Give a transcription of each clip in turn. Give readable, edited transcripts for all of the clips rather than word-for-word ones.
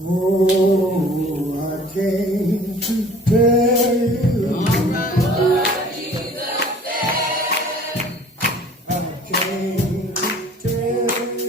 Oh, I came to tell you. All right. I came to tell you.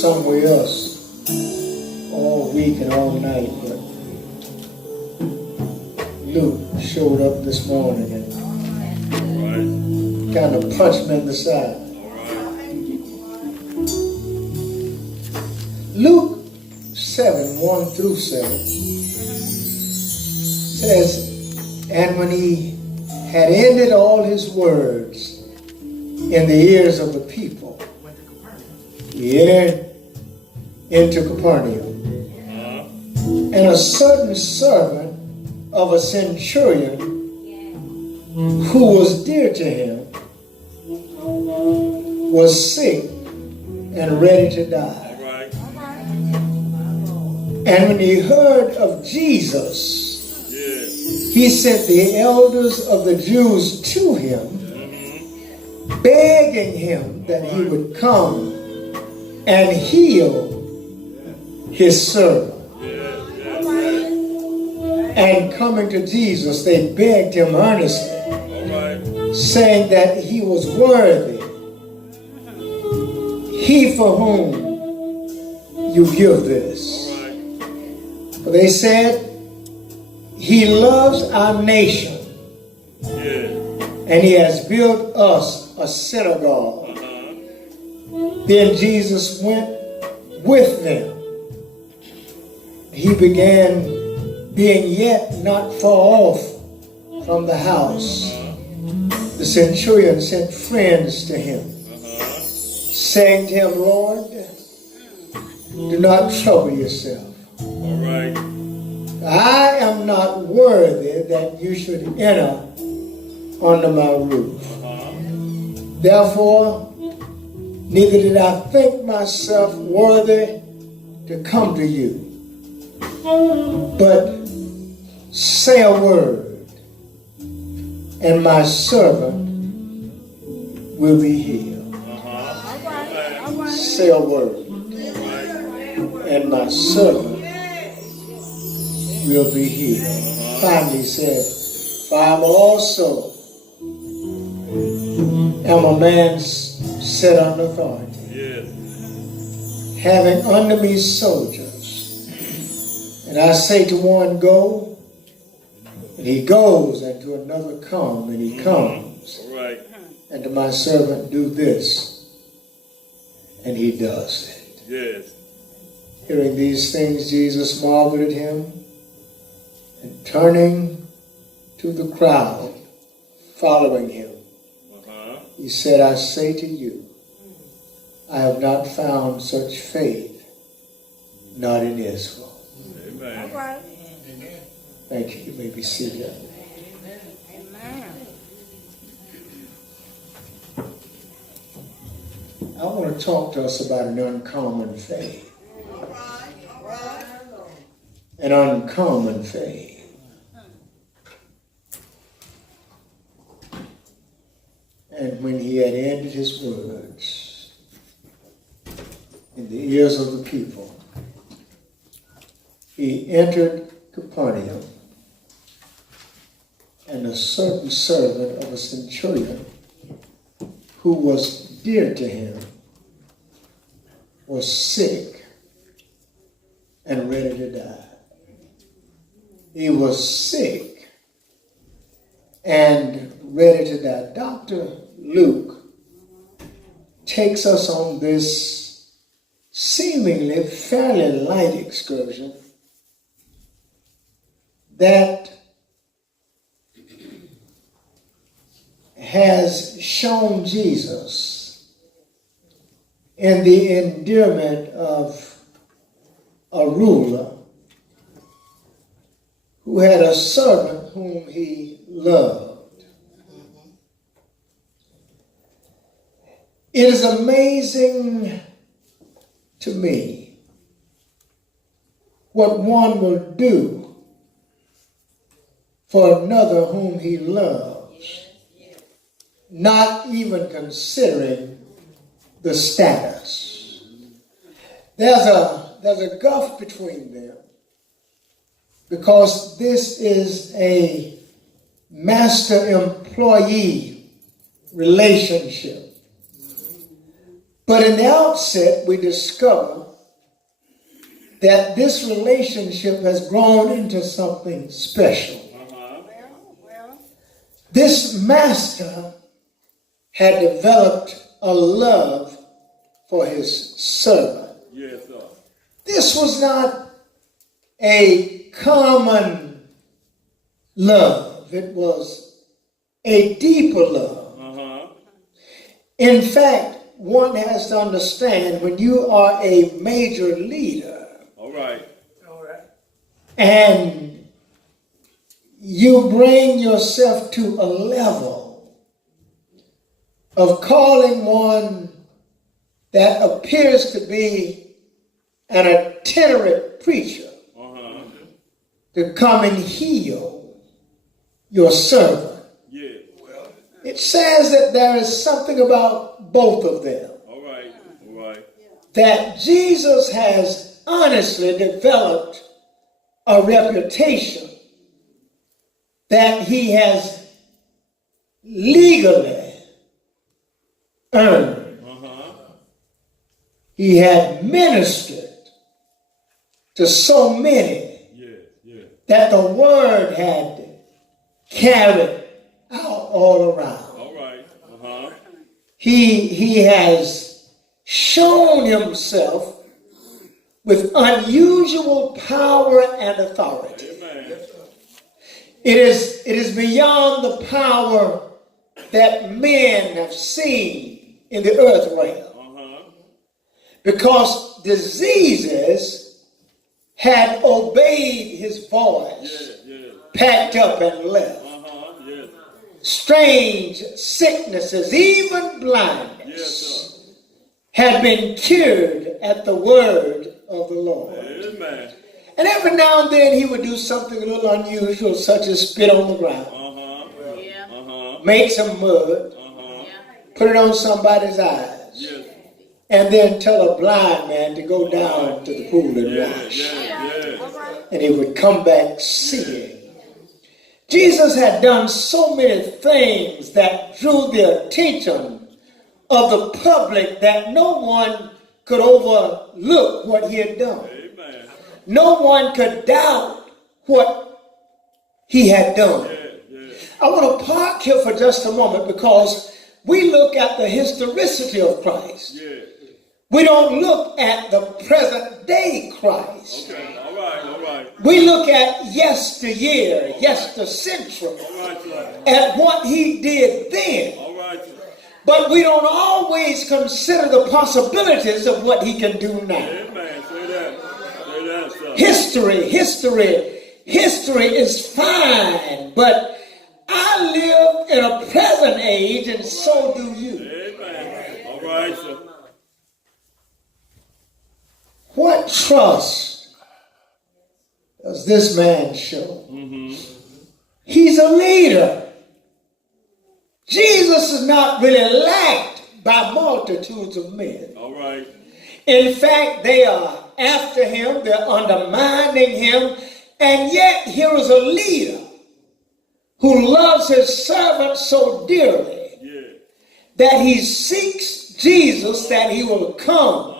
Somewhere else all week and all night, but Luke showed up this morning and kind of punched me in the side. Luke 7:1-7 says, and when he had ended all his words in the ears of the people, he entered into Capernaum. And a certain servant of a centurion who was dear to him was sick and ready to die. And when he heard of Jesus, he sent the elders of the Jews to him, begging him that he would come and heal his servant. And coming to Jesus, they begged him earnestly, saying that he was worthy, he for whom you give this. For they said, he loves our nation, and he has built us a synagogue. Then Jesus went with them. He began being yet not far off from the house. The centurion sent friends to him, saying to him, Lord, do not trouble yourself. I am not worthy that you should enter under my roof. Therefore, neither did I think myself worthy to come to you. But say a word, and my servant will be healed. Say a word, and my servant will be healed. Finally he said, for I also am a man set on authority, having under me soldiers. And I say to one, go, and he goes, and to another, come, and he comes. And to my servant, do this, and he does it. Hearing these things, Jesus marveled at him, and turning to the crowd following him, he said, I say to you, I have not found such faith, not in Israel. Amen. Thank you. You may be seated. Amen. I want to talk to us about an uncommon faith. An uncommon faith. And when he had ended his words in the ears of the people, he entered Capernaum, and a certain servant of a centurion who was dear to him was sick and ready to die. He was sick and ready to die. Dr. Luke takes us on this seemingly fairly light excursion that has shown Jesus in the endearment of a ruler who had a servant whom he loved. It is amazing to me what one will do for another whom he loves, not even considering the status. There's a gulf between them, because this is a master-employee relationship. But in the outset, we discover that this relationship has grown into something special. This master had developed a love for his servant. Yes, sir. This was not a common love. It was a deeper love. Uh-huh. In fact, one has to understand when you are a major leader. All right. And you bring yourself to a level of calling one that appears to be an itinerant preacher to come and heal your servant. Yeah. It says that there is something about both of them. All right. All right. That Jesus has honestly developed a reputation that he has legally earned. He had ministered to so many that the word had carried out all around. All right. He has shown himself with unusual power and authority. Amen. It is beyond the power that men have seen in the earth realm. Because diseases had obeyed his voice, packed up and left. Strange sicknesses, even blindness, had been cured at the word of the Lord. Amen. And every now and then he would do something a little unusual, such as spit on the ground, make some mud, put it on somebody's eyes, and then tell a blind man to go down to the pool and wash. And he would come back seeing. Jesus had done so many things that drew the attention of the public that no one could overlook what he had done. Amen. No one could doubt what he had done. I want to park here for just a moment because we look at the historicity of Christ. We don't look at the present day Christ. Okay. All right. All right. We look at yesteryear, yestercentury, at what he did then. All right. But we don't always consider the possibilities of what he can do now. Amen. Say that. Say that, sir. History is fine, but I live in a present age, and so do you. Amen. All right, sir. What trust does this man show? He's a leader. Jesus is not really liked by multitudes of men. All right. In fact, they are after him, they're undermining him, and yet here is a leader who loves his servant so dearly that he seeks Jesus that he will come.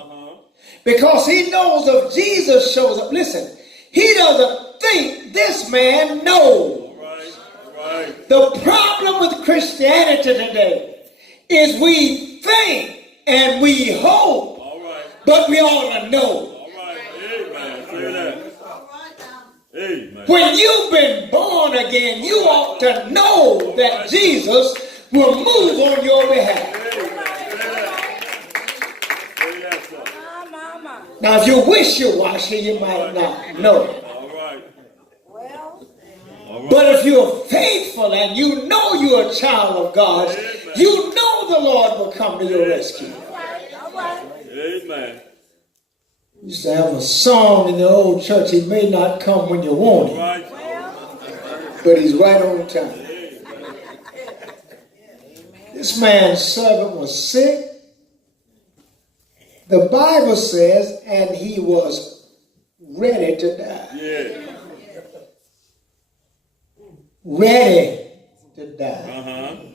Because he knows if Jesus shows up, listen, he doesn't think this man knows. All right. All right. The problem with Christianity today is we think and we hope, All right. but we ought to know. All right. Amen. Say that. Amen. When you've been born again, you ought to know that Jesus will move on your behalf. Now, if you're wishy-washy, you might not know. All right. But if you're faithful and you know you're a child of God, you know the Lord will come to your rescue. Amen. We used to have a song in the old church, he may not come when you want him, Right. but he's right on time. This man's servant was sick. The Bible says, and he was ready to die. Yeah. Ready to die.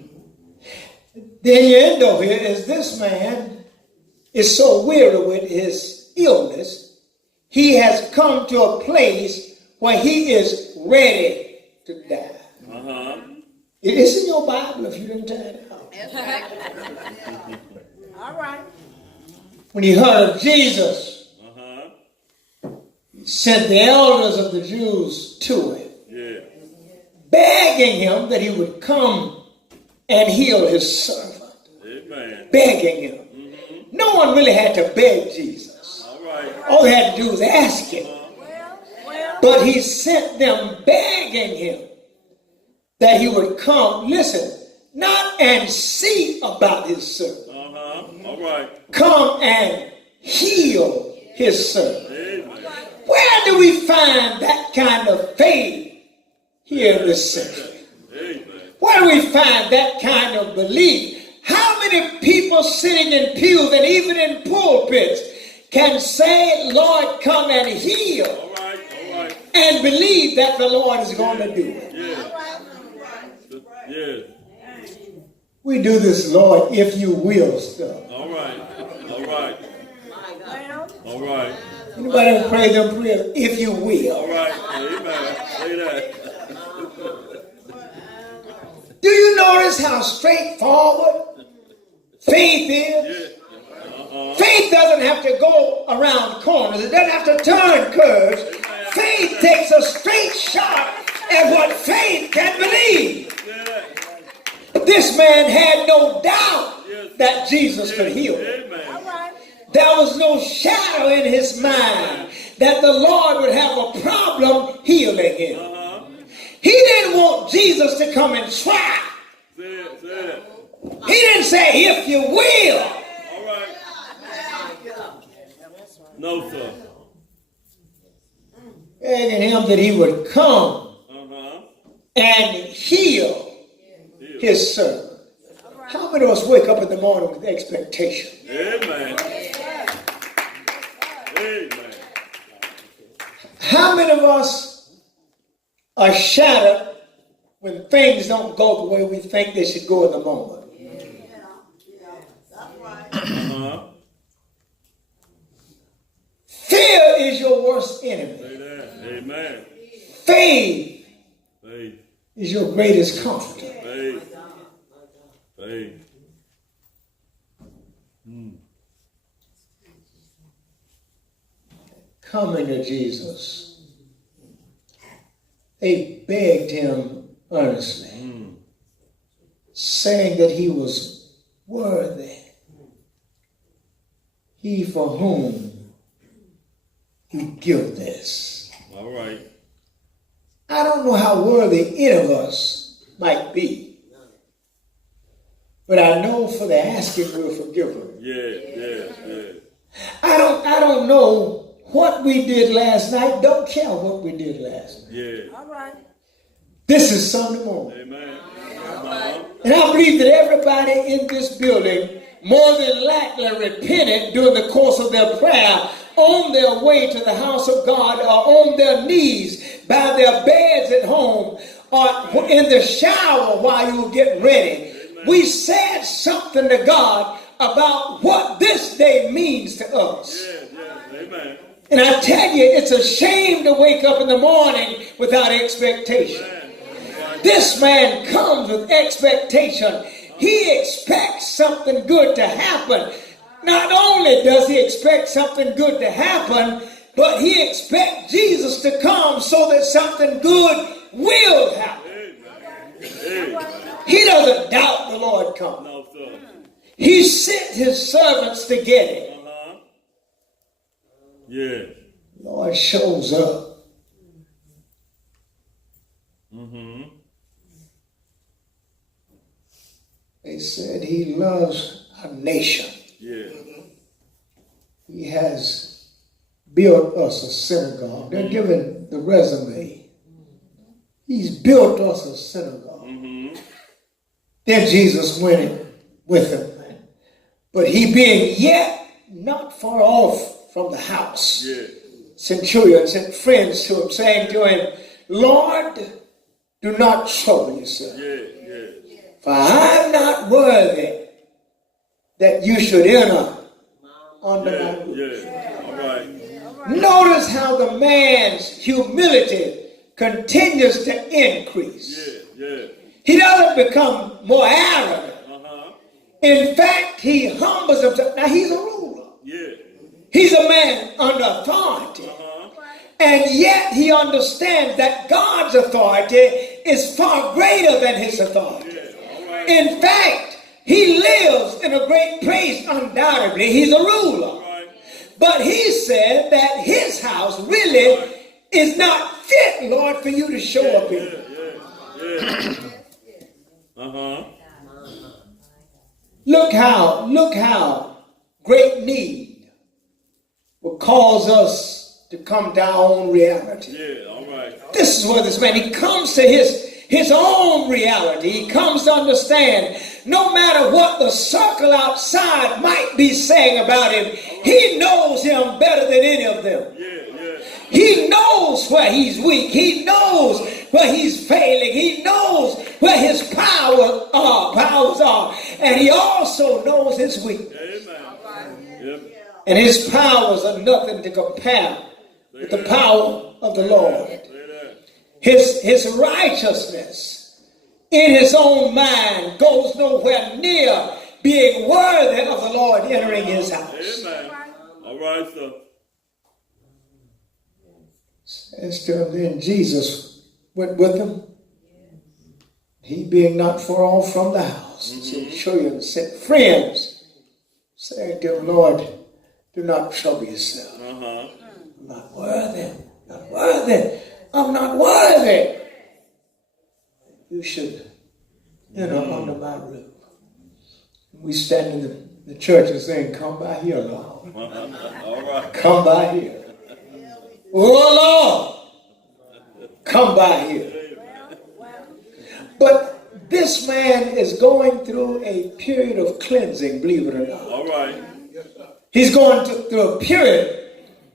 The innuendo here is this man is so weary with his illness, he has come to a place where he is ready to die. It is in your Bible if you didn't turn it out. That's right. All right. When he heard of Jesus, he sent the elders of the Jews to him, begging him that he would come and heal his servant. Amen. Begging him. No one really had to beg Jesus. All right. All they had to do was ask him. But he sent them begging him that he would come, listen, not and see about his servant. All right. Come and heal his servant. Amen. Where do we find that kind of faith here in this century? Amen. Where do we find that kind of belief? How many people sitting in pews and even in pulpits can say, Lord, come and heal, All right. and believe that the Lord is going to do it? Yeah. We do this, Lord, if you will stuff. All right. Anybody ever pray them prayers, if you will? All right. Amen. Say that. Do you notice how straightforward faith is? Faith doesn't have to go around corners. It doesn't have to turn curves. Faith takes a straight shot at what faith can believe. This man had no doubt that Jesus could heal him. There was no shadow in his mind that the Lord would have a problem healing him. He didn't want Jesus to come and try. He didn't say, if you will. All right. No, sir. Begging him that he would come and heal his servant. How many of us wake up in the morning with expectation? Amen. How many of us are shattered when things don't go the way we think they should go in the moment? Fear is your worst enemy. Amen. Faith is your greatest comforter. Faith. Coming to Jesus, they begged him earnestly, saying that he was worthy. He for whom he give this. All right. I don't know how worthy any of us might be, but I know for the asking we're forgiven. Yeah. I don't know what we did last night. Don't care what we did last night. Yeah. All right. This is Sunday morning. Amen. And I believe that everybody in this building more than likely repented during the course of their prayer on their way to the house of God, or on their knees by their beds at home, or in the shower while you were getting ready. Amen. We said something to God about what this day means to us. Yeah. Amen. And I tell you, it's a shame to wake up in the morning without expectation. This man comes with expectation. He expects something good to happen. Not only does he expect something good to happen, but he expects Jesus to come so that something good will happen. He doesn't doubt the Lord coming. No, sir. He sent his servants to get him. Yeah. Lord shows up. They said he loves our nation. Yeah. He has built us a synagogue. They're giving the resume. He's built us a synagogue. Then Jesus went in with him. But he being yet not far off from the house, centurion sent friends to him, saying to him, Lord, do not trouble yourself. For I'm not worthy that you should enter under my roof. All right. Notice how the man's humility continues to increase. He doesn't doesn't become more arrogant. In fact, he humbles himself. Now, he's a ruler. Yeah. He's a man under authority. And yet he understands that God's authority is far greater than his authority. Yeah. In fact, he lives in a great place, undoubtedly. He's a ruler. But he said that his house really is not fit, Lord, for you to show up in. Look how great need will cause us to come to our own reality. Yeah, all right. This is where this man, he comes to his own reality. He comes to understand no matter what the circle outside might be saying about him, he knows him better than any of them. He knows where he's weak. He knows where he's failing. He knows where his powers are. And he also knows his weakness. And his powers are nothing to compare with the power of the Lord. His righteousness in his own mind goes nowhere near being worthy of the Lord entering his house. All right, sir. As to him, then Jesus went with him. He being not far off from the house. He said, show you and said, friends, saying to him, Lord, do not trouble yourself. I'm not worthy. Not worthy. I'm not worthy. You should enter under my roof. We stand in the church and saying, come by here, Lord. All right. Come by here. Oh, Lord. Come by here. But this man is going through a period of cleansing, believe it or not. All right. He's going through a period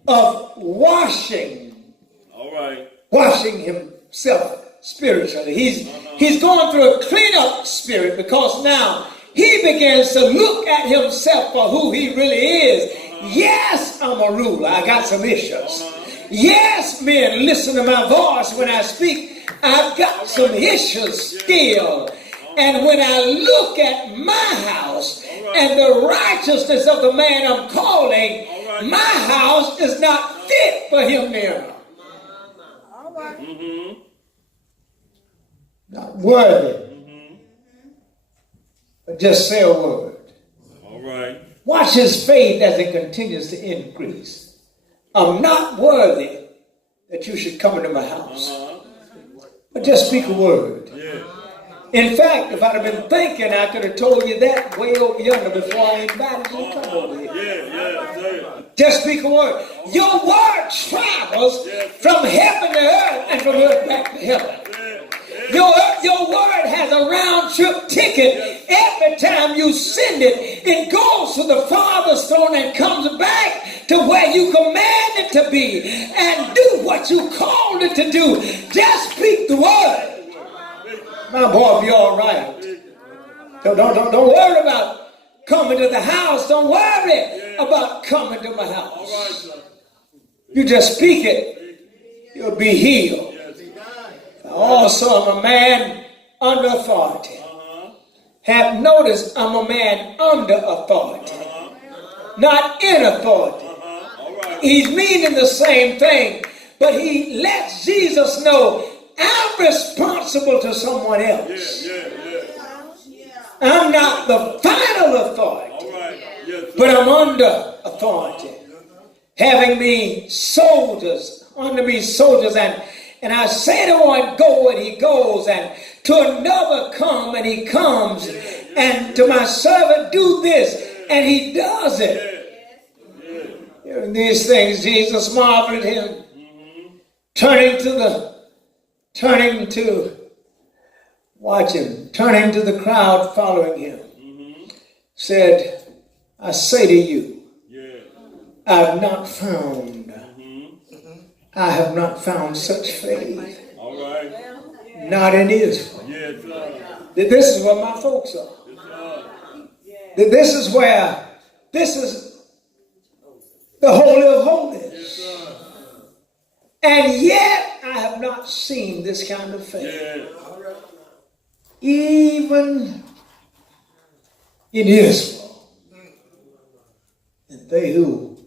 of washing. All right. Washing himself spiritually. He's going through a clean-up spirit because now he begins to look at himself for who he really is. Yes, I'm a ruler. I got some issues. Yes, men, listen to my voice when I speak. I've got some issues still. And when I look at my house and the righteousness of the man I'm calling, my house is not fit for him now. Not worthy. But just say a word. All right. Watch his faith as it continues to increase. I'm not worthy that you should come into my house. But just speak a word. In fact, if I'd have been thinking, I could have told you that way over yonder before I invited you to come over here. Just speak a word. Your word travels from heaven to earth and from earth back to heaven. Your word has a round trip ticket. Every time you send it, it goes to the Father's throne and comes back to where you command it to be and do what you called it to do. Just speak the word. My boy will be all right. Don't worry about coming to the house. Don't worry about coming to my house. You just speak it. You'll be healed. Also, I'm a man under authority. Have noticed I'm a man under authority, not in authority. He's meaning the same thing, but he lets Jesus know I'm responsible to someone else. I'm not the final authority, but I'm under authority. Having me soldiers, under me soldiers, and I say to one, go, and he goes, and to another, come, and he comes, and to my servant, do this, and he does it. Hearing these things, Jesus marveled at him, turning to the crowd following him, said, I say to you, I have not found such faith. Not in Israel. This is where my folks are. This is the Holy of Holies. And yet I have not seen this kind of faith. even in Israel. And they who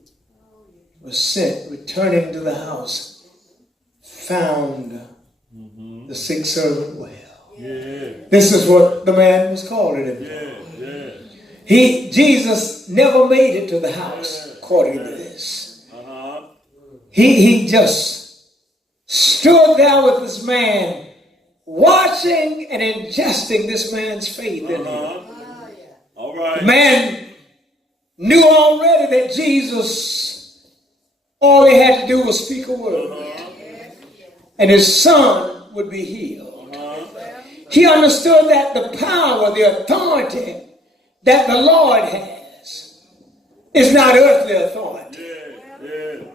were sent, returning to the house, found the sick servant well. Yeah. This is what the man was calling him. Jesus never made it to the house, according to this. He just stood there with this man, watching and ingesting this man's faith in him. All right. The man knew already that Jesus, all he had to do was speak a word, and his son would be healed. He understood that the power, the authority that the Lord has is not earthly authority.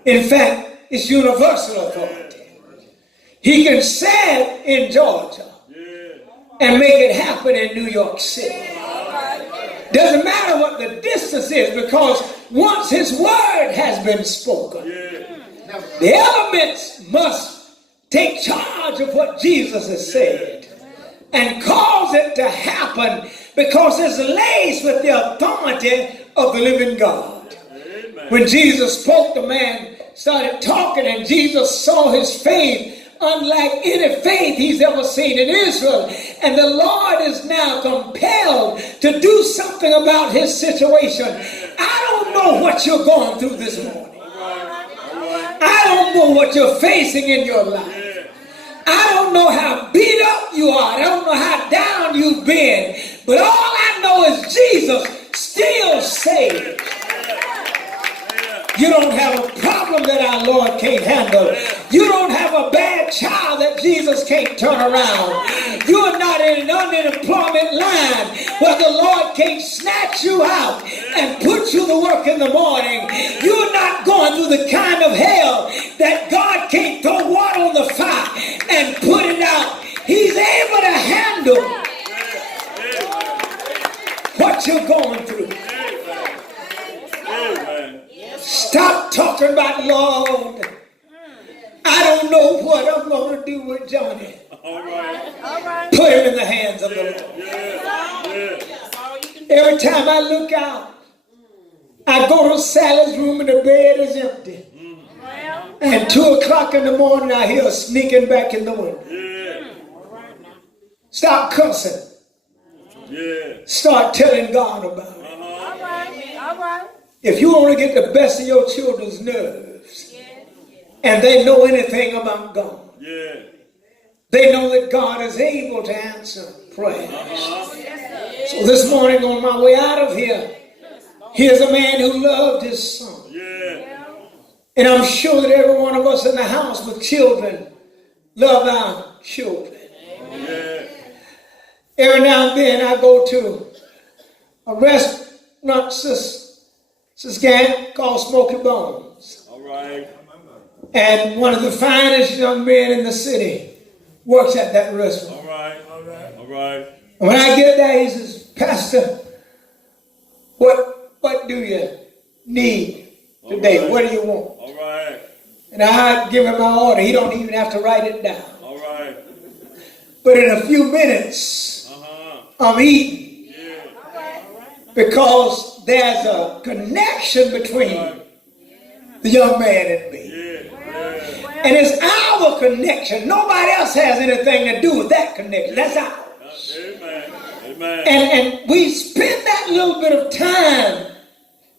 In fact, it's universal authority. He can say it in Georgia and make it happen in New York City. Doesn't matter what the distance is, because once his word has been spoken, the elements must take charge of what Jesus has said and cause it to happen, because it's laced with the authority of the living God. When Jesus spoke, the man started talking, and Jesus saw his faith unlike any faith he's ever seen in Israel. And the Lord is now compelled to do something about his situation. I don't know what you're going through this morning. I don't know what you're facing in your life. I don't know how beat up you are. I don't know how down you've been. But all I know is Jesus still saves. You don't have a problem that our Lord can't handle. You don't have a bad child that Jesus can't turn around. You are not in an unemployment line where the Lord can't snatch you out and put you to work in the morning. You're not going through the kind of hell that God can't throw water on the fire and put it out. He's able to handle what you're going through. Stop talking about, Lord, I don't know what I'm going to do with Johnny. All right. Put him in the hands of the Lord. Every time I look out, I go to Sally's room and the bed is empty. And 2 o'clock in the morning, I hear her sneaking back in the window. Stop cussing. Start telling God about it. All right. If you want to get the best of your children's nerves, and they know anything about God, they know that God is able to answer prayers. So this morning on my way out of here, here's a man who loved his son. And I'm sure that every one of us in the house with children love our children. Every now and then I go to a restaurant, called Smoky Bones. All right. And one of the finest young men in the city works at that restaurant. All right. And when I get there, he says, Pastor, what do you need today? What do you want? All right. And I give him my order. He don't even have to write it down. All right. But in a few minutes, I'm eating. Because there's a connection between the young man and me. And it's our connection. Nobody else has anything to do with that connection. That's ours. Amen. And we spend that little bit of time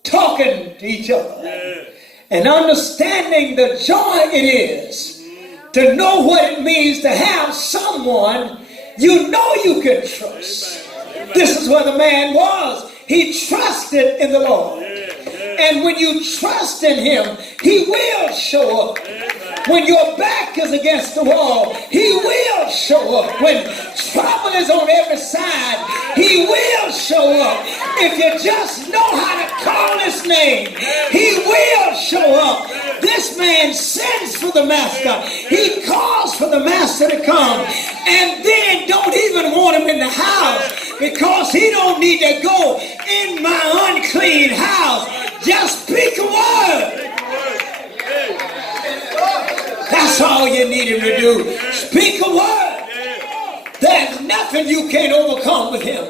talking to each other and understanding the joy it is to know what it means to have someone you know you can trust. This is where the man was. He trusted in the Lord. And when you trust in him, he will show up. When your back is against the wall, he will show up. When trouble is on every side, he will show up. If you just know how to call his name, he will show up. This man sends for the master. He calls for the master to come. And then don't even want him in the house, because he don't need to go in my unclean house. Just speak a word. That's all you need him to do. Speak a word. There There's nothing you can't overcome with him.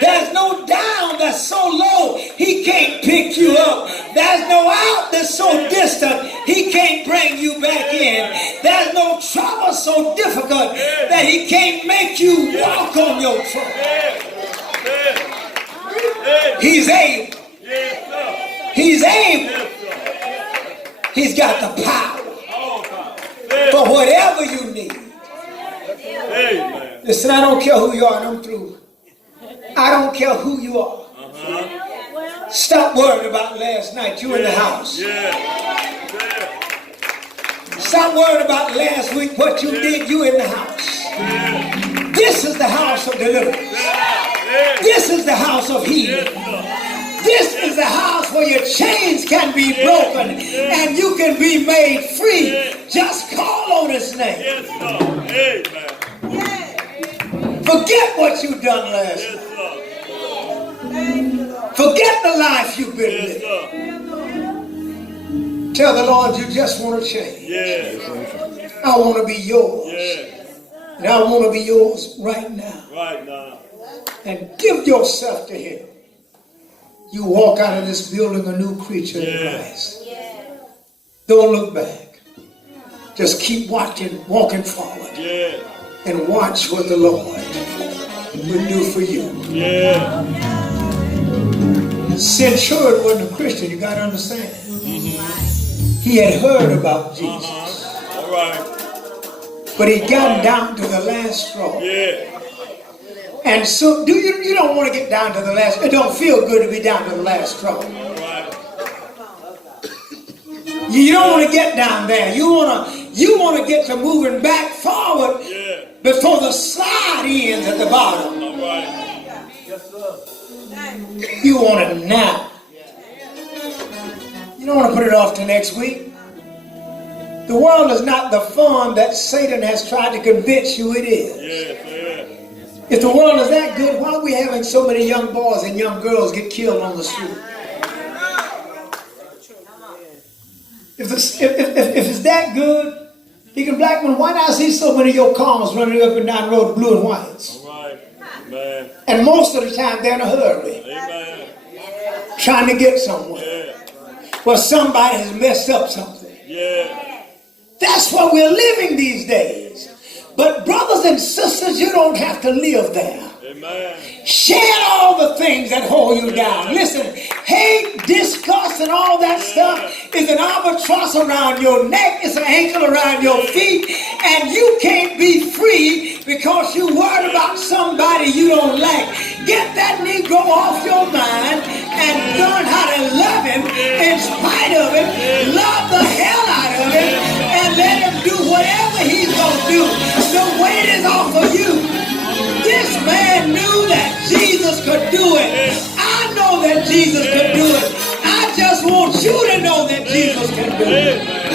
There's no down that's so low he can't pick you up. There's no out that's so distant he can't bring you back in. There's no trouble so difficult that he can't make you walk on your trouble. He's able. He's able. He's got the power for whatever you need. Listen, I don't care who you are, and I'm through. I don't care who you are. Stop worrying about last night. You in the house. Stop worrying about last week, what you did. You in the house. This is the house of deliverance. This is the house of healing. This is the house where your chains can be broken and you can be made free. Just call on his name. Forget what you done last night. Forget the life you've been living. Tell the Lord you just want to change. I want to be yours. And I want to be yours right now. And give yourself to him. You walk out of this building a new creature in Christ. Don't look back. Just keep walking forward. And watch what the Lord will do for you. Centurion wasn't a Christian, you got to understand. He had heard about Jesus. But he got down to the last straw. And so you don't want to get down to the last. It don't feel good to be down to the last straw. You don't want to get down there. You want to get to moving back forward before the slide ends at the bottom. You want it now. You don't want to put it off to next week. The world is not the fun that Satan has tried to convince you it is. If the world is that good, why are we having so many young boys and young girls get killed on the street? If it's that good, Deacon Blackman, why not see so many of your cars running up and down the road, blue and whites? And most of the time they're in a hurry. Trying to get somewhere. Well, somebody has messed up something. That's where we're living these days. But brothers and sisters, you don't have to live there. Shed all the things that hold you down. Listen, hate, disgust, and all that stuff is an albatross around your neck. It's an ankle around your feet. And you can't be free because you worried about somebody you don't like. Get that Negro off your mind and learn how to love him in spite of it. Love the hell out of him and let him do whatever he's going to do. The weight is off of you. This man knew that Jesus could do it. I know that Jesus could do it. I just want you to know that Jesus can do it.